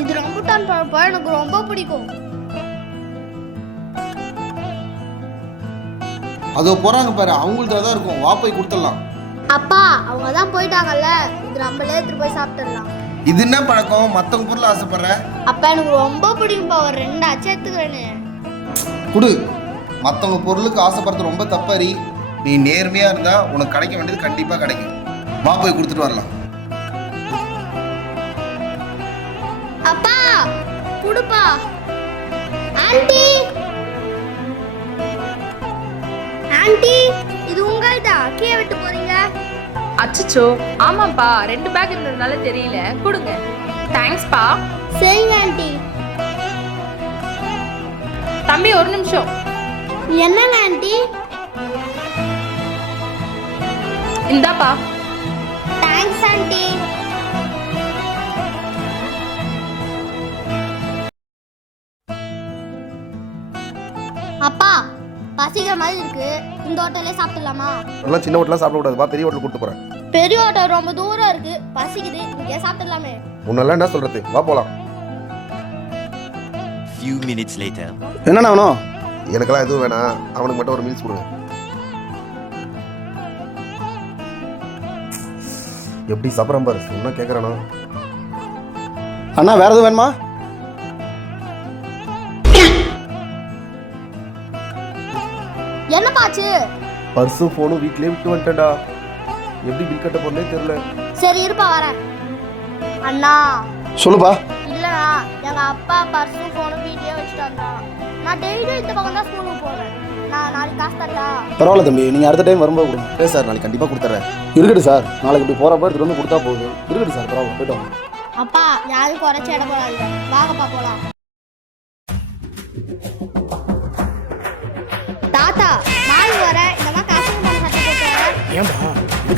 இது ரம்புட்டான் பழப்பா எனக்கு ரொம்ப பிடிக்கும். அதோ போறாங்க பாரு அவங்களுக்கு தான் இருக்கும். வா போய் கொடுத்துடலாம். அப்பா அவங்க தான் போயிட்டாங்கல்ல. இது நம்மளே எடுத்துட்டு போய் சாப்பிட்டுடலாம். இது என்ன பழக்கம்? மத்தவங்க பொருள் ஆசைப்படுற? அப்பா எனக்கு ரொம்ப பிடிக்கும்பா ஒரு ரெண்டு அச்சு எடுத்துக்கிறேன்னு. குடு. மத்தவங்க பொருளுக்கு ஆசைப்படுறது ரொம்ப தப்பாரி நீ நேர்மையா இருந்தா உனக்கு கிடைக்க வேண்டியது கண்டிப்பா கிடைக்கும். வா போய் கொடுத்துட்டு வரலாம். அப்பா குடுப்பா. ஆண்டி. ஆண்டி இது உங்கள்தா? கீழே விட்டு போறீங்க. அச்சச்சோ ஆமாப்பா ரெண்டு பேக் இருந்ததுனால தெரியல. கொடுங்க. தேங்க்ஸ்ப்பா சரிங்க ஆண்டி. தம்பி ஒரு நிமிஷம். என்னங்க ஆண்டி? இந்தாப்பா. Thanks aunty. அப்பா பசிக்கிற மாதிரி இருக்கு. இந்த ஹோட்டல்லே சாப்பிடலாமா? எல்லாம் சின்ன ஹோட்டலாம் சாப்பிடக்கூடாது வா பெரிய ஹோட்டல் கூட்டு போறேன். பெரிய ஹோட்டல் ரொம்ப தூரம் இருக்கு. பசிக்குது. இங்கே சாப்பிடலாமே. உன்னெல்லாம் என்ன சொல்றது? வா போலாம். Few minutes later. என்னண்ணா வேணும்? எனக்கெல்லாம் எதுவும் வேணாம். அவனுக்கு மட்டும் ஒரு மீல்ஸ் கொடுங்க. எப்படி சாப்பிட்றான் பாரு. சொன்னா கேட்குறானா அண்ணா வேற எதுவும் வேணுமா? என்னப்பாச்சு பர்ஸும் ஃபோனும் வீட்லயே விட்டு வந்துட்டேன்டா. எப்படி பில் கட்ட போறனே தெரியல. சரி இருப்பா வரேன். அண்ணா. சொல்லுப்பா. இல்லண்ணா எங்க அப்பா பர்ஸும் ஃபோனும் வீட்லயே வச்சுட்டு வந்தான். நான் டெய்லியும் இந்த பக்கம் தான் ஸ்கூலுக்கு போறேன் நான் நாளைக்கு காசு தரட்டா பரவாயில்ல தம்பி நீங்கள் அடுத்த டைம் வரும்போது கொடுங்க. சரி சார் நாளைக்கு கண்டிப்பாக கொடுத்துட்றேன் இருக்கட்டும் சார் நாளைக்கு இப்படி போகிறப்ப எடுத்துகிட்டு வந்து கொடுத்தா போதும். இருக்கட்டும் சார் பரவாயில்ல போயிட்டு வாங்க அப்பா யாரும் குறைச்சி இட போடாதீங்க. வாங்கப்பா போலாம்.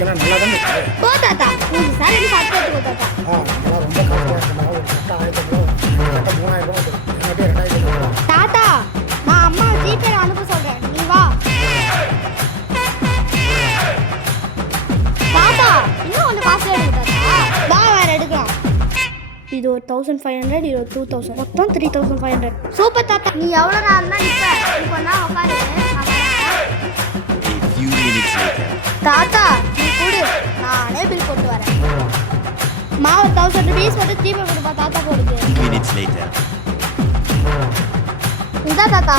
ஏன்பா இதுக்கெல்லாம் நல்லா தான் இருக்கு. போ தாத்தா. மூணு சார் எனக்கு தாத்தா ஆ இதெல்லாம் ரொம்ப ஒரு ஆயிரத்தி மூணாயிரம் ரெண்டாயிரத்தி தாத்தா நான் அம்மா ஜிபே அனுப்ப சொல்றேன். நீ வா. தாத்தா இன்னும் கொஞ்சம் காசு எடுங்க தாத்தா. வா வேற எடுக்கலாம். இது ஒரு தௌசண்ட் ஃபைவ் ஹண்ட்ரட் இது ஒரு டூ தௌசண்ட் மொத்தம் three thousand five hundred super தாத்தா. நீ எவ்வளோ நேரம் தான் நிற்ப இப்போ நான் உட்காரு. மாவு தௌசண்ட் ருபீஸ் மட்டும் ஜிபே கொடுப்பா தாத்தா போடுது Few minutes later. இந்தா தாத்தா.